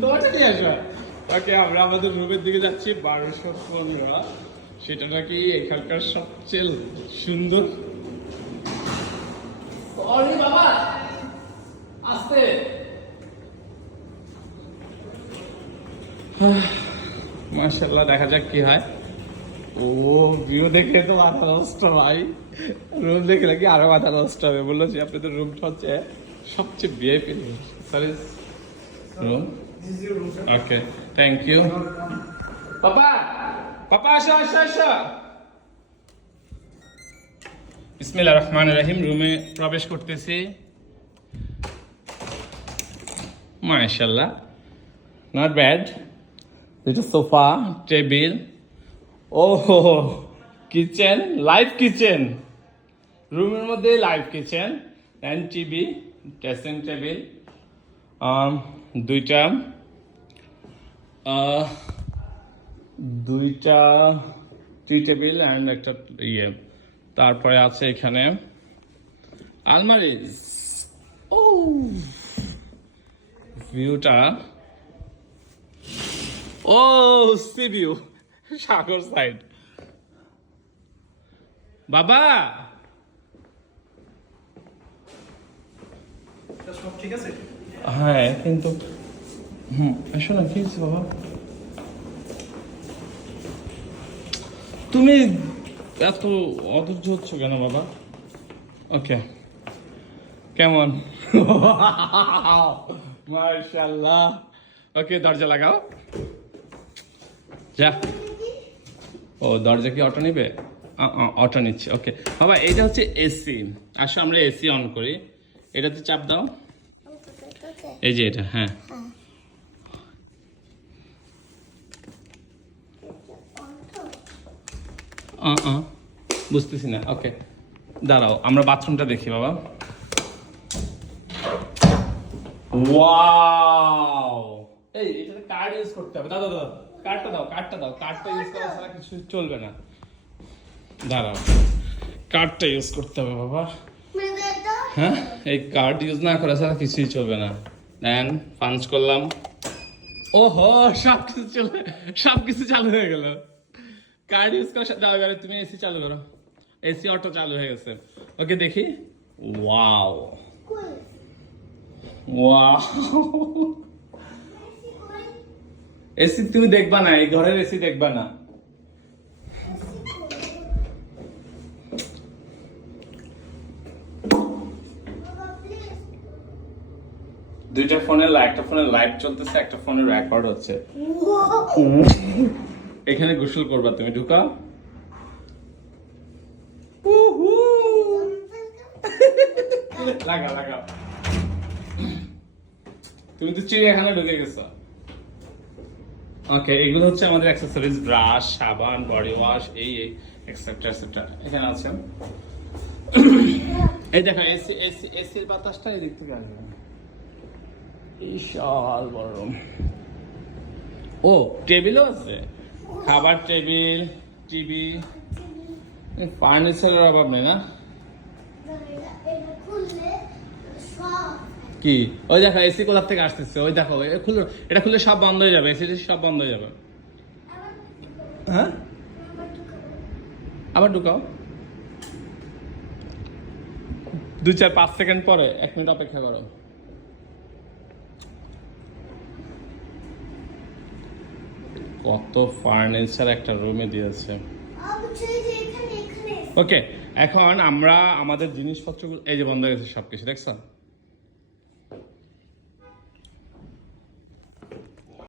তোমারটা নিয়ে আসো। ওকে, আমরা আমাদের রুমের দিকে যাচ্ছি। 1215, সেটা নাকি এখানকার সবচেয়ে সুন্দর। সরি বাবা, আস্তে। মাশাআল্লাহ, দেখা যাক কি হয়। ও ভিউ দেখে তো মাথা নষ্ট ভাই, রুম দেখে নাকি আরো মাথা নষ্ট হবে। বললো যে আপনাদের রুমটা হচ্ছে সবচেয়ে VIP room. Okay, thank you. পাপা, পাপা আসো আসো আসো। বিসমিল্লাহির রহমানির রহিম। রুমে প্রবেশ করতেছি। মাশাআল্লাহ, নট ব্যাড। এটা সোফা, টেবিল, ও কিচেন, লাইভ কিচেন। রুমের মধ্যে live kitchen and TV, dressing table, দুইটা টি টেবিল অ্যান্ড একটা ইয়ে। তারপরে আছে এখানে আলমারি। ও ভিউটা, ও সি ভিউ, সাগর সাইড। বাবা সব ঠিক আছে? হ্যাঁ, কিন্তু আসো না, কি হয়েছে বাবা? তুমি এত অধৈর্য হচ্ছ কেন বাবা? ওকে, কেমন? মাশাআল্লাহ। ওকে, দরজা লাগাও। যা। ও, দরজা কি অটো নিবে? অটো নিচ্ছে। ওকে বাবা, এটা হচ্ছে এসি। আসো আমরা এসি অন করি। এটাতে চাপ দাও। এই যে এটা, হ্যাঁ। বুঝতেছি না। ওকে, দাঁড়াও, আমরা বাথরুমটা দেখি বাবা। ওয়াও, এই এটাতে কার্ড ইউজ করতে হবে। দাও দাও দাও, কার্ডটা দাও, কার্ডটা দাও। কার্ডটা ইউজ করা ছাড়া কিছু চলবে না। দাঁড়াও, কার্ডটা ইউজ করতে হবে বাবা। হ্যাঁ, এই কার্ড ইউজ না করা ছাড়া কিছুই চলবে না। দেন পাঞ্চ করলাম। ওহো, সবকিছু চালু হয়ে গেল। কার্ড ইউজ করার সাথে। দাও, এবারে তুমি এসি চালু করো। এসি অটো চালু হয়ে গেছে। ওকে, দেখি। ওয়াও ওয়াও, এসি তুমি দেখবা না, এই ঘরের এসি দেখবা না। দুইটা ফোনের, একটা ফোনের লাইভ চলতেছে, একটা ফোনের রেকর্ড হচ্ছে। এখানে গোসল করবা তুমি, ঢুকা। লাগা লাগা, তুমি তো চিড়িয়াখানা ঢুকে গেছো। ওকে, এগুলো হচ্ছে আমাদের অ্যাক্সেসরিজ, ব্রাশ, সাবান, বডি ওয়াশ, এই এক্সেট্রা এক্সেট্রা এখানে আছে। এই দেখো, এসি এসি এসির বাতাসটা এই দিক থেকে আসবে। বিশাল বড় রুম। ও, টেবিলও আছে, খাবার টেবিল, টিভি, ফার্নিচারের অভাব নেই না? কি? ওই দেখো এসি কোথা থেকে আসতেছে। ওই দেখো, এটা খুললে সব বন্ধ হয়ে যাবে। এসি সব বন্ধ হয়ে যাবে। হ্যাঁ, আবার ঢুকাও। 2-4-5 সেকেন্ড পরে, 1 মিনিট অপেক্ষা করো। কত ফার্নিচার একটা রুমে দিয়েছে। ওকে, এখন আমরা আমাদের জিনিসপত্রগুলো, এই যে বন্ধ হয়ে গেছে সবকিছু, দেখছো?